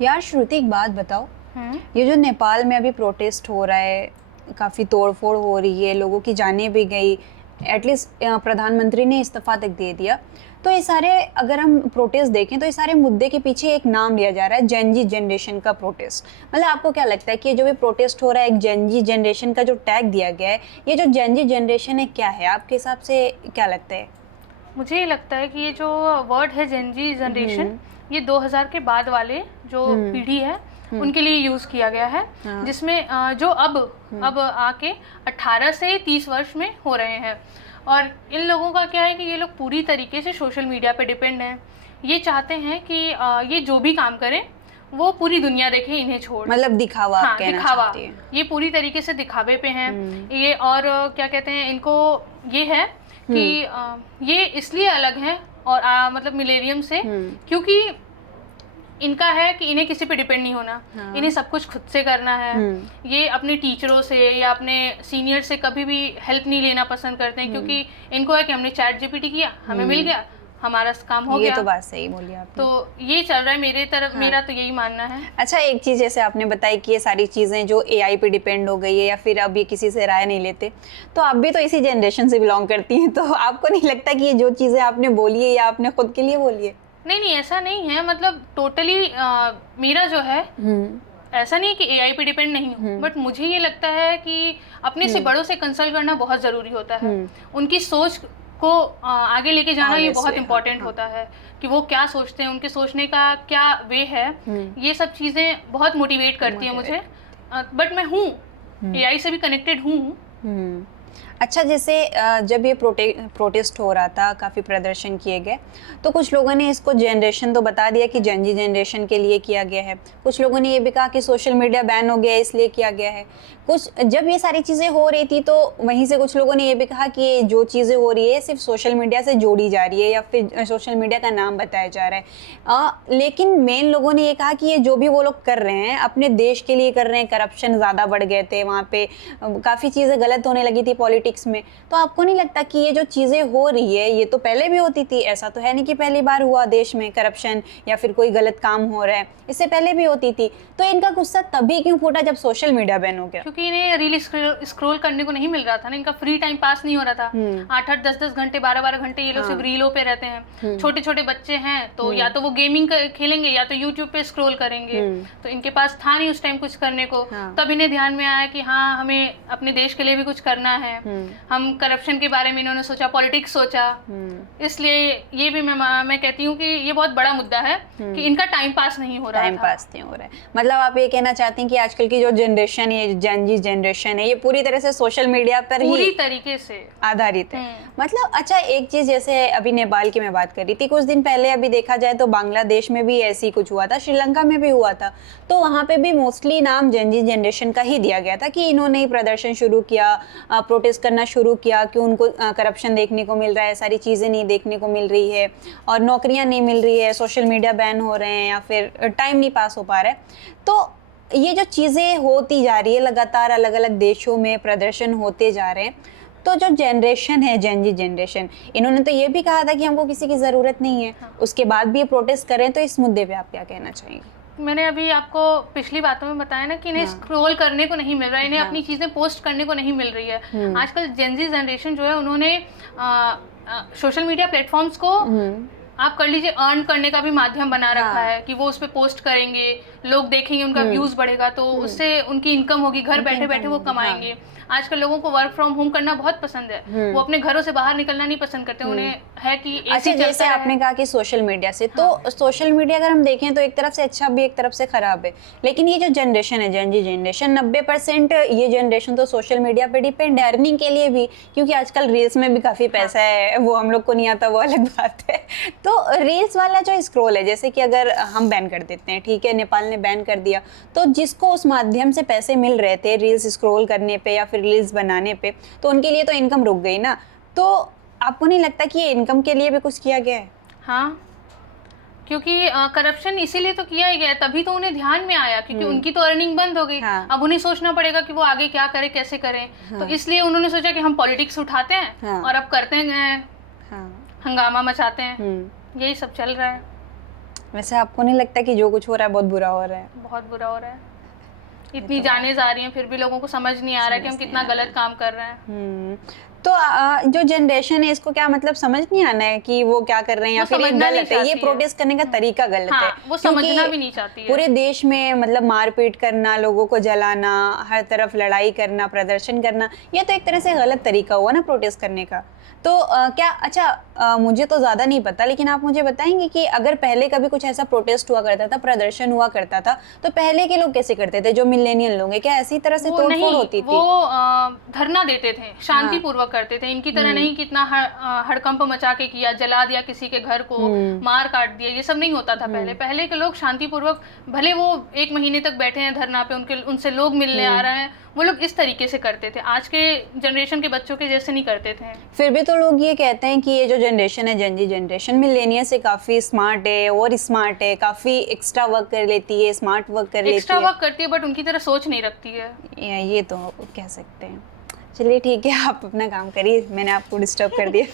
यार श्रुति, एक बात बताओ, ये जो नेपाल में अभी प्रोटेस्ट हो रहा है, काफ़ी तोड़फोड़ हो रही है, लोगों की जानें भी गई, एटलीस्ट प्रधानमंत्री ने इस्तीफा तक दे दिया, तो ये सारे अगर हम प्रोटेस्ट देखें तो ये सारे मुद्दे के पीछे एक नाम लिया जा रहा है, जेन जी जनरेशन का प्रोटेस्ट। मतलब आपको क्या लगता है कि ये जो भी प्रोटेस्ट हो रहा है, एक जेन जी जनरेशन का जो टैग दिया गया है, ये जो जेन जी जनरेशन है क्या है आपके हिसाब से, क्या लगता है? मुझे ये लगता है कि ये जो वर्ड है जेन जी जनरेशन, ये 2000 के बाद वाले जो पीढ़ी है उनके लिए यूज़ किया गया है, जिसमें जो अब आके 18 से 30 वर्ष में हो रहे हैं। और इन लोगों का क्या है कि ये लोग पूरी तरीके से सोशल मीडिया पे डिपेंड हैं। ये चाहते हैं कि ये जो भी काम करें वो पूरी दुनिया देखे, इन्हें छोड़, मतलब दिखावा। हाँ, कहना दिखावा। चाहती है। ये पूरी तरीके से दिखावे पे हैं ये। और क्या कहते हैं, इनको ये है कि ये इसलिए अलग हैं और मतलब मिलेनियम से, क्योंकि इनका है कि इन्हें किसी पे डिपेंड नहीं होना, इन्हें सब कुछ खुद से करना है। ये अपने टीचरों से या अपने सीनियर से कभी भी हेल्प नहीं लेना पसंद करते हैं, क्योंकि इनको है कि हमने चैट जीपीटी किया, हमें मिल गया, हमारा काम हो गया। ये तो बात सही बोली आपने। तो ये चल रहा है मेरे तरफ, मेरा तो यही मानना है। अच्छा, एक चीज़ जैसे आपने बताई कि ये सारी चीज़ें जो एआई पे डिपेंड हो गई है, या फिर अब ये किसी से राय नहीं लेते, तो आप भी तो इसी जनरेशन से बिलोंग करती हैं, तो आपको नहीं लगता कि ये जो चीज़ें आपने बोली है या आपने खुद के लिए बोली है? नहीं, ऐसा नहीं है। मतलब टोटली मेरा जो है ऐसा नहीं कि एआई पे डिपेंड नहीं हूँ, बट मुझे ये लगता है कि अपने से बड़ों से कंसल्ट करना बहुत ज़रूरी होता है। उनकी सोच को आगे लेके जाना ये बहुत इम्पोर्टेंट होता है कि वो क्या सोचते हैं, उनके सोचने का क्या वे है। ये सब चीज़ें बहुत मोटिवेट करती हैं मुझे। बट मैं हूँ, एआई से भी कनेक्टेड हूँ। अच्छा, जैसे जब ये प्रोटेस्ट हो रहा था, काफ़ी प्रदर्शन किए गए, तो कुछ लोगों ने इसको जनरेशन तो बता दिया कि जेन जी जनरेशन के लिए किया गया है, कुछ लोगों ने ये भी कहा कि सोशल मीडिया बैन हो गया है इसलिए किया गया है। कुछ जब ये सारी चीज़ें हो रही थी तो वहीं से कुछ लोगों ने ये भी कहा कि ये जो चीज़ें हो रही है सिर्फ सोशल मीडिया से जोड़ी जा रही है, या फिर सोशल मीडिया का नाम बताया जा रहा है। लेकिन मेन लोगों ने ये कहा कि ये जो भी वो लोग कर रहे हैं अपने देश के लिए कर रहे हैं। करप्शन ज़्यादा बढ़ गए थे वहाँ पे, काफ़ी चीज़ें गलत होने लगी थी पॉलिटिक्स में। तो आपको नहीं लगता कि ये जो चीज़ें हो रही है, ये तो पहले भी होती थी, ऐसा तो है नहीं कि पहली बार हुआ देश में करप्शन या फिर कोई गलत काम हो रहा है, इससे पहले भी होती थी। तो इनका गुस्सा तभी क्यों फूटा जब सोशल मीडिया बैन हो गया? क्योंकि इन्हें रील स्क्रॉल करने को नहीं मिल रहा था ना, इनका फ्री टाइम पास नहीं हो रहा था। 8-8, 10-10 घंटे, 12-12 घंटे ये लोग सिर्फ रीलों पे रहते हैं। छोटे छोटे बच्चे हैं तो या तो वो गेमिंग खेलेंगे या तो यूट्यूब पे स्क्रॉल करेंगे। तो इनके पास था नहीं उस टाइम कुछ करने को। तब इन्हें ध्यान में आया कि हाँ, हमें अपने देश के लिए भी कुछ करना है। हम करप्शन के बारे में इन्होंने सोचा, पॉलिटिक्स सोचा। इसलिए ये भी मैं कहती हूँ कि ये बहुत बड़ा मुद्दा है कि इनका टाइम पास नहीं हो रहा है। टाइम पास नहीं हो रहा है। मतलब आप ये कहना चाहती हैं कि आजकल की जो जनरेशन है, जेन जी जनरेशन है, ये पूरी तरह से सोशल मीडिया पर पूरी तरीके से आधारित है। मतलब अच्छा, एक चीज जैसे अभी नेपाल की मैं बात कर रही थी कुछ दिन पहले, अभी देखा जाए तो बांग्लादेश में भी ऐसी कुछ हुआ था, श्रीलंका में भी हुआ था। तो वहाँ पे भी मोस्टली नाम जेन जी जनरेशन का ही दिया गया था कि इन्होंने ही प्रदर्शन शुरू किया, प्रोटेस्ट करना शुरू किया कि उनको करप्शन देखने को मिल रहा है, सारी चीज़ें नहीं देखने को मिल रही है और नौकरियां नहीं मिल रही है, सोशल मीडिया बैन हो रहे हैं या फिर टाइम नहीं पास हो पा रहा है। तो ये जो चीज़ें होती जा रही है, लगातार अलग अलग देशों में प्रदर्शन होते जा रहे हैं, तो जो जनरेशन है, जेन जी जनरेशन, इन्होंने तो ये भी कहा था कि हमको किसी की ज़रूरत नहीं है, उसके बाद भी ये प्रोटेस्ट करें। तो इस मुद्दे पे आप क्या कहना चाहेंगे? मैंने अभी आपको पिछली बातों में बताया ना कि इन्हें स्क्रॉल करने को नहीं मिल रहा है, इन्हें अपनी चीज़ें पोस्ट करने को नहीं मिल रही है। आजकल जेन जी जनरेशन जो है, उन्होंने सोशल मीडिया प्लेटफॉर्म्स को आप कर लीजिए अर्न करने का भी माध्यम बना रखा है कि वो उस पे पोस्ट करेंगे, लोग देखेंगे, उनका व्यूज बढ़ेगा तो उससे उनकी इनकम होगी, घर बैठे बैठे वो कमाएंगे। आजकल लोगों को वर्क फ्रॉम होम करना बहुत पसंद है, वो अपने घरों से बाहर निकलना नहीं पसंद करते, उन्हें है कि अच्छा, जैसे आपने कहा कि सोशल मीडिया से, तो सोशल मीडिया अगर हम देखें तो एक तरफ से अच्छा भी एक तरफ से खराब है। लेकिन ये जो जनरेशन है, जेन जी जनरेशन, 90% ये जनरेशन तो सोशल मीडिया पे डिपेंड है अर्निंग के लिए भी, क्योंकि आजकल रील्स में भी काफ़ी पैसा है, वो हम लोग को नहीं आता, वो अलग बात है। तो रील्स वाला जो स्क्रॉल है, जैसे कि अगर हम बैन कर देते हैं, ठीक है, नेपाल ने बैन कर दिया, तो जिसको उस माध्यम से पैसे मिल रहे थे रील्स स्क्रॉल करने पे या फिर रील्स बनाने पे, तो उनके लिए तो इनकम रुक गई ना। तो आपको नहीं लगता कि ये इनकम के लिए भी कुछ किया गया है? हाँ, क्योंकि करप्शन इसीलिए तो किया ही गया, तभी तो उन्हें ध्यान में आया, क्योंकि उनकी तो अर्निंग बंद हो गई। अब उन्हें सोचना पड़ेगा कि वो आगे क्या करें, कैसे करें। तो इसलिए उन्होंने सोचा कि हम पॉलिटिक्स उठाते हैं और अब करते हैं, हंगामा मचाते हैं। यही सब चल रहा है। वैसे आपको नहीं लगता कि जो कुछ हो रहा है बहुत बुरा हो रहा है? बहुत बुरा हो रहा है, इतनी जाने जा रही हैं फिर भी लोगों को समझ नहीं आ रहा है कि हम कितना गलत काम कर रहे हैं। तो जो जनरेशन है इसको क्या मतलब समझ नहीं आना है कि वो क्या कर रहे हैं या वो फिर ये समझना नहीं गलत है, ये चाहती है। प्रोटेस्ट करने का तरीका गलत हाँ, है, वो क्योंकि समझना भी नहीं चाहती है। पूरे देश में मतलब मारपीट करना, लोगों को जलाना, हर तरफ लड़ाई करना, प्रदर्शन करना, ये तो एक तरह से गलत तरीका हुआ ना प्रोटेस्ट करने का। तो क्या अच्छा मुझे तो ज़्यादा नहीं पता, लेकिन आप मुझे बताएंगे कि अगर पहले कभी कुछ ऐसा प्रोटेस्ट हुआ करता था, प्रदर्शन हुआ करता था, तो पहले के लोग कैसे करते थे? जो मिलेनियल लोग हैं, क्या ऐसी तरह से वो तोड़फोड़ नहीं, होती थी? वो धरना देते थे, शांति पूर्वक करते थे, इनकी तरह नहीं कितना हड़कंप मचा के किया, जला दिया किसी के घर को, मार काट दिया, ये सब नहीं होता था पहले। पहले के लोग शांति पूर्वक, भले वो 1 महीने तक बैठे हैं धरना पे, उनसे लोग मिलने आ रहे हैं, वो लोग इस तरीके से करते थे। आज के जनरेशन के बच्चों के जैसे नहीं करते थे। फिर भी तो लोग ये कहते हैं कि ये जो जनरेशन है, जेनजी जनरेशन, मिलेनियल से काफी स्मार्ट है और स्मार्ट है, काफी एक्स्ट्रा वर्क कर लेती है, स्मार्ट वर्क कर लेती है। एक्स्ट्रा वर्क करती है बट उनकी तरह सोच नहीं रखती है। ये तो कह सकते हैं। चलिए ठीक है, आप अपना काम करिए, मैंने आपको डिस्टर्ब कर दिया।